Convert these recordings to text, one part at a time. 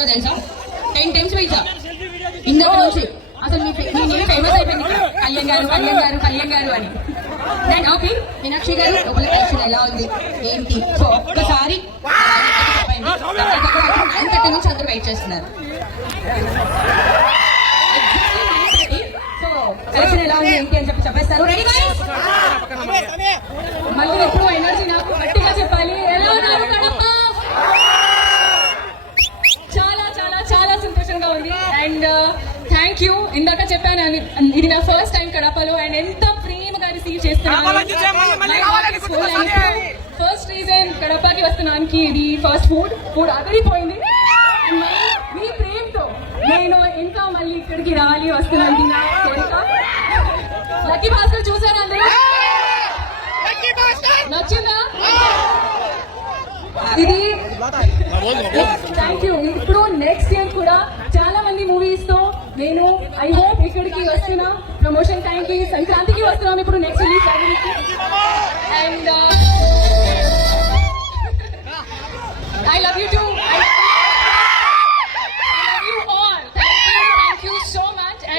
చేశానో తెలుసా? 10 times పిలిచా ఇందాక నుంచి. అసలు నేను ఫేమస్ అయిపోయింది కళ్యాణ్ గారు అని. నేను ఓకే మీనాక్షి గారు లోపల కలెక్షన్ ఎలా ఉంది ఏంటి సో ఒక్కసారి 9:30 నుంచి అందరూ వెయిట్ చేస్తున్నారు. సో కలెక్షన్ ఎలా ఉంది ఏంటి అని చెప్పేస్తారు. Ready guys? మళ్ళీ ఎప్పుడు ఎనర్జీ నాకు గట్టిగా చెప్పాలి. ఎలా ఉన్నారు కడప? చాలా చాలా చాలా సంతోషంగా ఉంది. And thank you. ఇందాక చెప్పాను ఇది నా ఫస్ట్ టైం కడపలో అండ్ ఎంత ప్రేమగా రిసీవ్ చేస్తున్నాను. ఫస్ట్ రీజన్ కడపకి వస్తున్నానికి ఇది ఫస్ట్ ఫుడ్ ఆగడిపోయింది. మీ ప్రేమతో నేను ఇంకా మళ్ళీ ఇక్కడికి రావాలి వస్తున్నాను. నా కోరిక. లక్కీ భాస్కర్ చూసాను అందరూ? నచ్చిందా? ఇది థ్యాంక్ యూ. ఇప్పుడు నెక్స్ట్ ఇయర్ కూడా చాలా మంది మూవీస్ తో నేను ఐ హోప్ ఇక్కడికి వస్తున్నా. ప్రమోషన్ టైం కి సంక్రాంతికి వస్తున్నాం ఇప్పుడు next release and I love you two.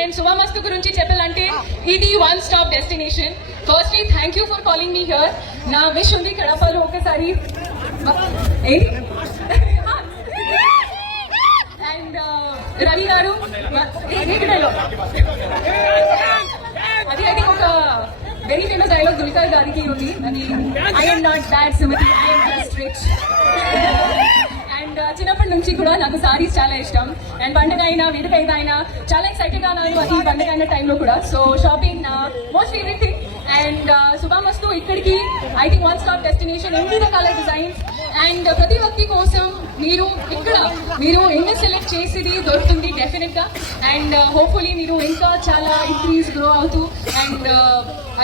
And శుభమస్తు గురించి చెప్పాలంటే ఇది one stop destination. Firstly thank you for calling me here. నా విష్ ఉంది కడపలో ఒకసారి అండ్ రవి గారు అది అది ఒక వెరీ ఫేమస్ డైలాగ్ దుల్కర్ గారికి ఉంది. అది I'm not that Sumathi, I'm just rich. And చిన్నప్పటి నుంచి కూడా నాకు సారీస్ చాలా ఇష్టం. అండ్ పండుగ అయినా వేదిక అయినా చాలా ఎక్సైటెడ్ గా ఉన్నాను అది పండుగ అయిన టైంలో కూడా. సో షాపింగ్ నా మోస్ట్ ఫేవరెట్ థింగ్. అండ్ శుభమస్తు ఇక్కడికి I think one stop destination. ఎన్ని రకాల డిజైన్స్ అండ్ ప్రతి ఒక్కరి కోసం మీరు ఇక్కడ మీరు ఎన్ని సెలెక్ట్ చేసేది దొరుకుతుంది డెఫినెట్ గా. అండ్ హోప్ఫుల్లీ మీరు ఇంకా చాలా ఇంక్రీజ్ గ్రో అవుతూ అండ్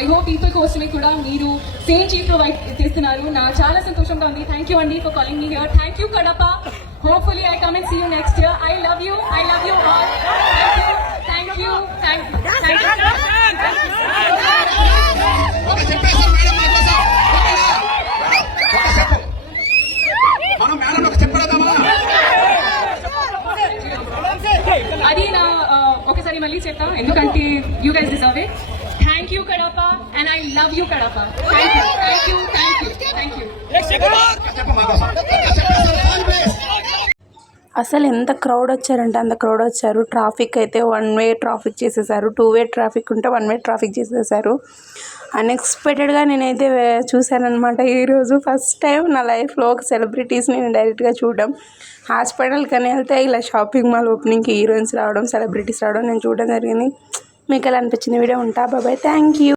ఐ హోప్ పీపుల్ కోసమే కూడా మీరు సేమ్ చీప్ ప్రొవైడ్ చేస్తున్నారు. నాకు చాలా సంతోషంగా ఉంది. థ్యాంక్ యూ అండి for calling me here. Thank you Kadapa. Hopefully I come and see you next year. I love you all. Thank you. అది నా ఒకసారి మళ్ళీ చెప్తా ఎందుకంటే you guys deserve it. Thank you Kadapa and I love you Kadapa. Thank you. అసలు ఎంత crowd వచ్చారంటే అంత క్రౌడ్ వచ్చారు. ట్రాఫిక్ అయితే 1 way ట్రాఫిక్ చేసేసారు. 2 way ట్రాఫిక్ ఉంటే 1 way ట్రాఫిక్ చేసేసారు. అన్ఎక్స్పెక్టెడ్గా నేనైతే చూశానమాట. ఈరోజు ఫస్ట్ టైం నా లైఫ్లో ఒక సెలబ్రిటీస్ని నేను డైరెక్ట్గా చూడడం. హాస్పిటల్కి అని వెళ్తే ఇలా షాపింగ్ మాల్ ఓపెనింగ్కి హీరోయిన్స్ రావడం సెలబ్రిటీస్ రావడం నేను చూడడం జరిగింది. మీకు ఎలా అనిపించింది వీడియో? ఉంటా బాబాయ్. Thank you.